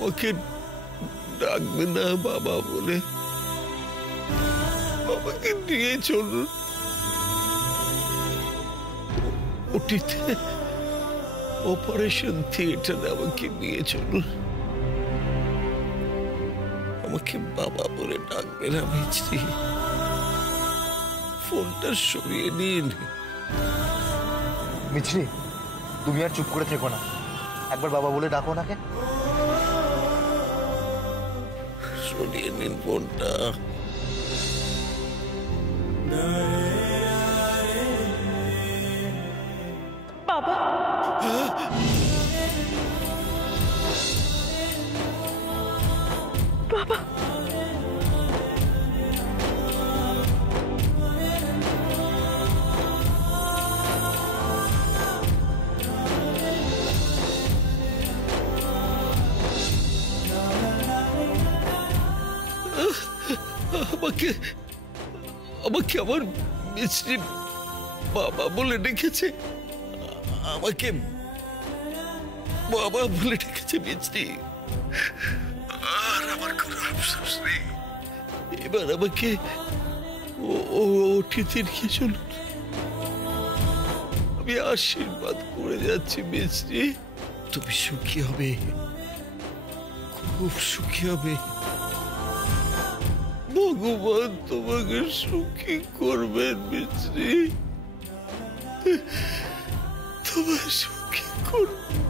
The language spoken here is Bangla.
আমাকে ডাকবে না বাবা বলে, আমাকে নিয়ে চলুন ওটিতে, অপারেশন থিয়েটারে আমাকে নিয়ে চলুন। আমাকে বাবা বলে ডাকবে না মিছরি। ফোনটা সরিয়ে নিন। মিছরি, তুমি আর চুপ করে থেকো না, একবার বাবা বলে ডাকো নাকে। সরিয়ে নিন ফোনটা। বাবা, বাবা, আমাকে আমাকে আমার মিছরি বাবা বলে ডেকেছে, আমাকে বাবা বলে ডেকেছে মিছরি। আর আমার কোনো আফসোস নেই। এবার আমাকে ওটিতে নিয়ে চলুন। আমি আশীর্বাদ করে যাচ্ছি মিছরি, তুমি সুখী হবে, খুব সুখী হবে। ভগবান তোমাকে সুখী করবেন মিছরি, তোমার সুখী করবেন।